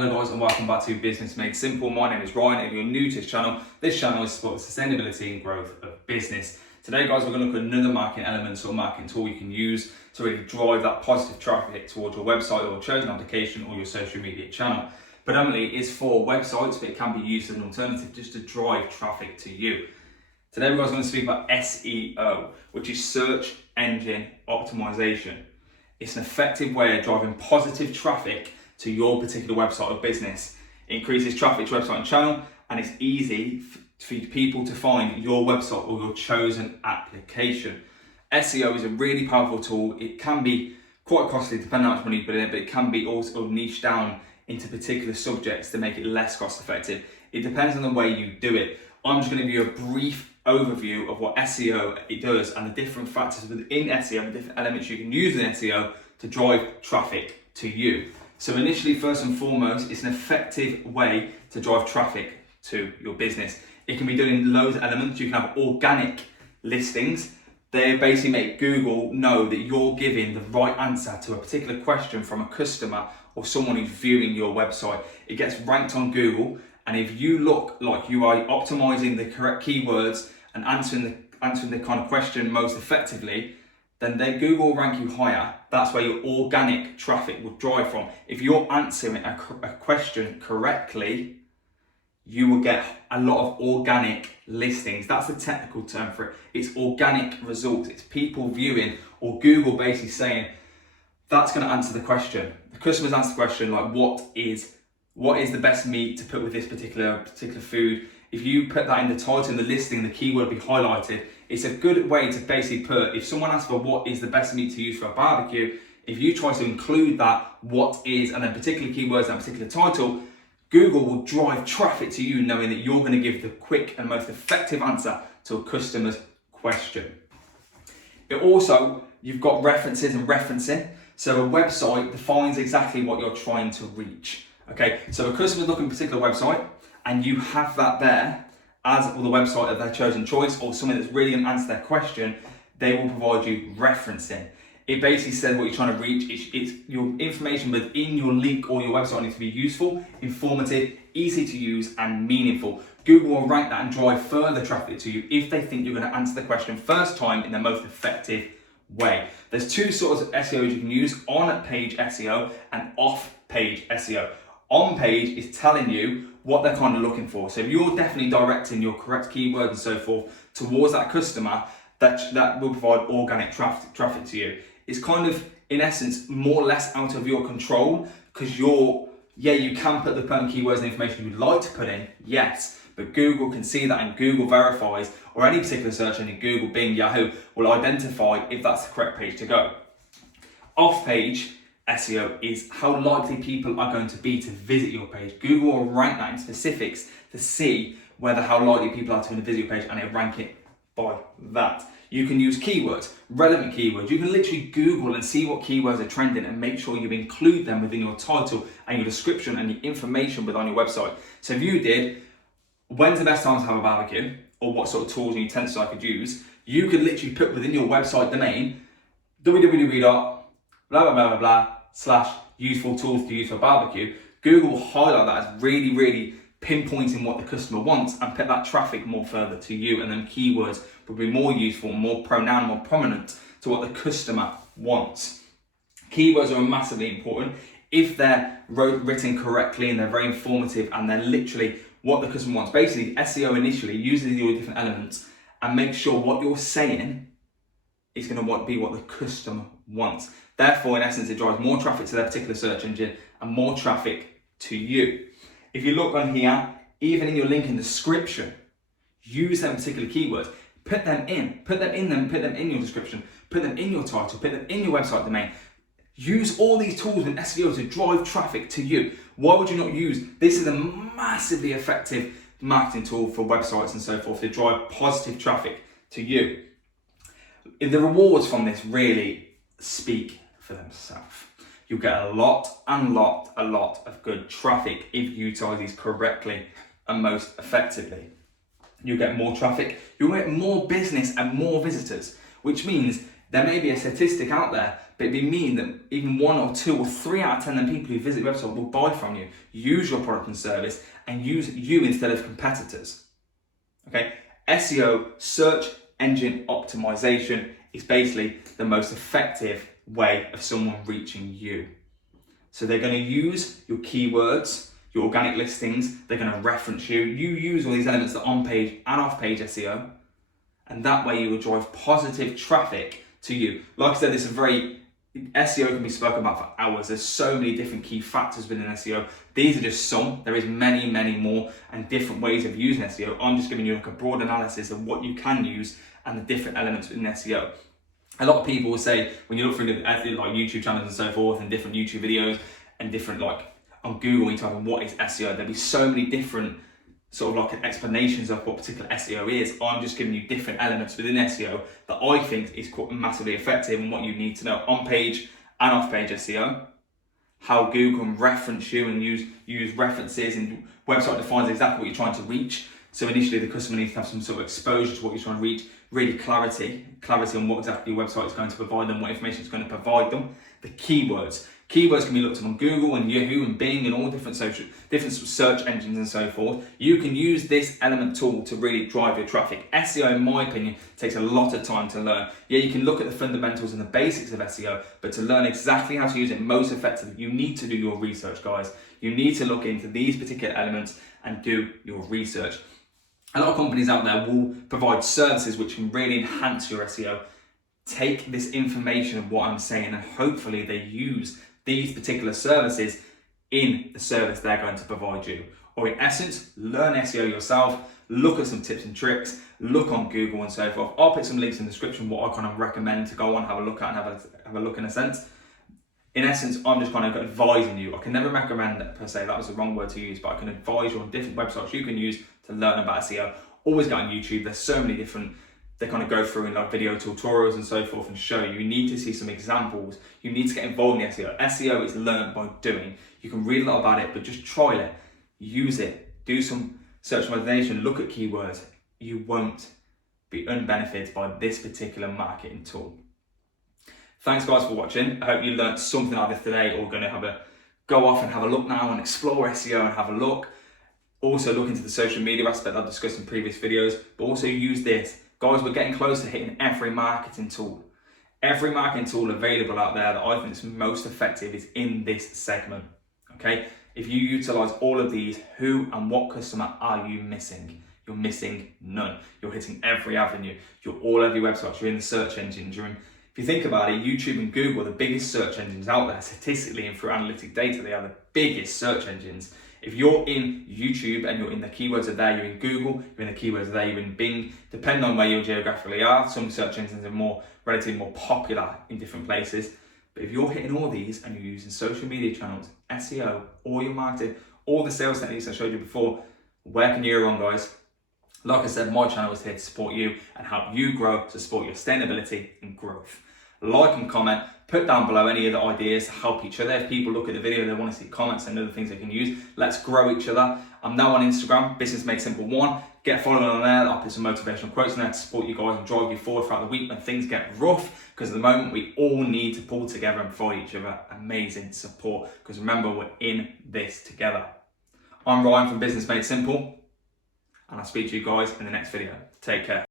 Hello guys and welcome back to Business Made Simple. My name is Ryan. If you're new to this channel is about sustainability and growth of business. Today guys, we're going to look at another marketing element or marketing tool you can use to really drive that positive traffic towards your website or chosen application or your social media channel. Predominantly it's for websites, but it can be used as an alternative just to drive traffic to you. Today we're going to speak about SEO, which is search engine optimization. It's an effective way of driving positive traffic to your particular website or business. It increases traffic to your website and channel, and it's easy for people to find your website or your chosen application. SEO is a really powerful tool. It can be quite costly depending on how much money you put in it, but it can be also niched down into particular subjects to make it less cost effective. It depends on the way you do it. I'm just going to give you a brief overview of what SEO it does and the different factors within SEO, the different elements you can use in SEO to drive traffic to you. So initially, first and foremost, it's an effective way to drive traffic to your business. It can be done in loads of elements. You can have organic listings. They basically make Google know that you're giving the right answer to a particular question from a customer or someone who's viewing your website. It gets ranked on Google, and if you look like you are optimizing the correct keywords and answering the kind of question most effectively, then Google will rank you higher. That's where your organic traffic will drive from. If you're answering a question correctly, you will get a lot of organic listings. That's the technical term for it. It's organic results. It's people viewing, or Google basically saying, that's going to answer the question. The customers answer the question like, what is the best meat to put with this particular food? If you put that in the title and the listing, the keyword will be highlighted. It's a good way to basically put, if someone asks for what is the best meat to use for a barbecue, if you try to include that, what is, and then particular keywords and particular title, Google will drive traffic to you knowing that you're going to give the quick and most effective answer to a customer's question. It also, you've got references and referencing. So a website defines exactly what you're trying to reach. Okay, so a customer's looking at a particular website and you have that there as the website of their chosen choice or something that's really going to answer their question, they will provide you referencing. It basically says what you're trying to reach. It's your information within your link or your website needs to be useful, informative, easy to use, and meaningful. Google will rank that and drive further traffic to you if they think you're going to answer the question first time in the most effective way. There's two sorts of SEOs you can use: on-page SEO and off-page SEO. On-page is telling you what they're kind of looking for. So if you're definitely directing your correct keywords and so forth towards that customer, that will provide organic traffic to you. It's kind of, in essence, more or less out of your control because you can put the pertinent keywords and information you'd like to put in, yes, but Google can see that and Google verifies, or any particular search engine, Google, Bing, Yahoo, will identify if that's the correct page to go. Off-page SEO is how likely people are going to be to visit your page. Google will rank that in specifics to see how likely people are to visit your page, and it'll rank it by that. You can use keywords, relevant keywords. You can literally Google and see what keywords are trending and make sure you include them within your title and your description and the information within your website. So if you did, when's the best time to have a barbecue, or what sort of tools and utensils I could use, you could literally put within your website domain www./useful tools to use for barbecue. Google will highlight that as really, really pinpointing what the customer wants and put that traffic more further to you, and then keywords will be more useful, more pronoun, more prominent to what the customer wants. Keywords are massively important if they're written correctly and they're very informative and they're literally what the customer wants. Basically, SEO initially uses your different elements and make sure what you're saying is going to be what the customer wants. Therefore, in essence, it drives more traffic to their particular search engine and more traffic to you. If you look on here, even in your link and description, use them particular keywords. Put them in your description, put them in your title, put them in your website domain. Use all these tools in SEO to drive traffic to you. Why would you not use? This is a massively effective marketing tool for websites and so forth to drive positive traffic to you. The rewards from this really speak for themselves. You'll get a lot of good traffic if you utilize these correctly and most effectively. You'll get more traffic, you'll get more business and more visitors, which means There may be a statistic out there, but it may mean that even 1 or 2 or 3 out of 10 of the people who visit your website will buy from you, use your product and service, and use you instead of competitors. Okay? SEO, search engine optimization, is basically the most effective way of someone reaching you. So they're going to use your keywords, your organic listings, they're going to reference you. You use all these elements that are on page and off page SEO, and that way you will drive positive traffic to you. Like I said, SEO can be spoken about for hours. There's so many different key factors within SEO. These are just some. There is many, many more and different ways of using SEO. I'm just giving you like a broad analysis of what you can use and the different elements within SEO. A lot of people will say, when you look through the like YouTube channels and so forth, and different YouTube videos, and different like on Google, you type in what is SEO, there'll be so many different sort of like explanations of what particular SEO is. I'm just giving you different elements within SEO that I think is quite massively effective and what you need to know on page and off page SEO. How Google can reference you and use references, and website defines exactly what you're trying to reach. So initially the customer needs to have some sort of exposure to what you're trying to reach, really clarity on what exactly your website is going to provide them, what information it's going to provide them. The keywords. Keywords can be looked up on Google and Yahoo and Bing and all different search engines and so forth. You can use this element tool to really drive your traffic. SEO, in my opinion, takes a lot of time to learn. Yeah, you can look at the fundamentals and the basics of SEO, but to learn exactly how to use it most effectively, you need to do your research, guys. You need to look into these particular elements and do your research. A lot of companies out there will provide services which can really enhance your SEO. Take this information of what I'm saying and hopefully they use these particular services in the service they're going to provide you. Or in essence, learn SEO yourself, look at some tips and tricks, look on Google and so forth. I'll put some links in the description what I kind of recommend to go on, have a look at and have a look in a sense. In essence, I'm just kind of advising you. I can never recommend that per se, that was the wrong word to use, but I can advise you on different websites you can use to learn about SEO. Always go on YouTube, there's so many different, they kind of go through in like video tutorials and so forth and show you. You need to see some examples. You need to get involved in SEO. SEO is learned by doing. You can read a lot about it, but just try it, use it, do some search optimization, look at keywords. You won't be unbenefited by this particular marketing tool. Thanks guys for watching. I hope you learned something out of this today, or going to go off and have a look now and explore SEO and have a look. Also look into the social media aspect I've discussed in previous videos, but also use this. Guys, we're getting close to hitting every marketing tool. Every marketing tool available out there that I think is most effective is in this segment, okay? If you utilize all of these, who and what customer are you missing? You're missing none. You're hitting every avenue. You're all over your websites. You're in the search engines. If you think about it, YouTube and Google are the biggest search engines out there. Statistically and through analytic data, they are the biggest search engines. If you're in YouTube and you're in the keywords are there, you're in Google, you're in the keywords are there, you're in Bing, depending on where you geographically are, some search engines are relatively more popular in different places. But if you're hitting all these and you're using social media channels, SEO, all your marketing, all the sales techniques I showed you before, where can you go wrong, guys? Like I said, my channel is here to support you and help you grow, to support your sustainability and growth. Like and comment, put down below any other ideas to help each other. If people look at the video, they want to see comments and other things they can use. Let's grow each other. I'm now on Instagram, Business Made Simple 1. Get following on there. I'll put some motivational quotes in there to support you guys and drive you forward throughout the week when things get rough. Because at the moment, we all need to pull together and provide each other amazing support. Because remember, we're in this together. I'm Ryan from Business Made Simple, and I'll speak to you guys in the next video. Take care.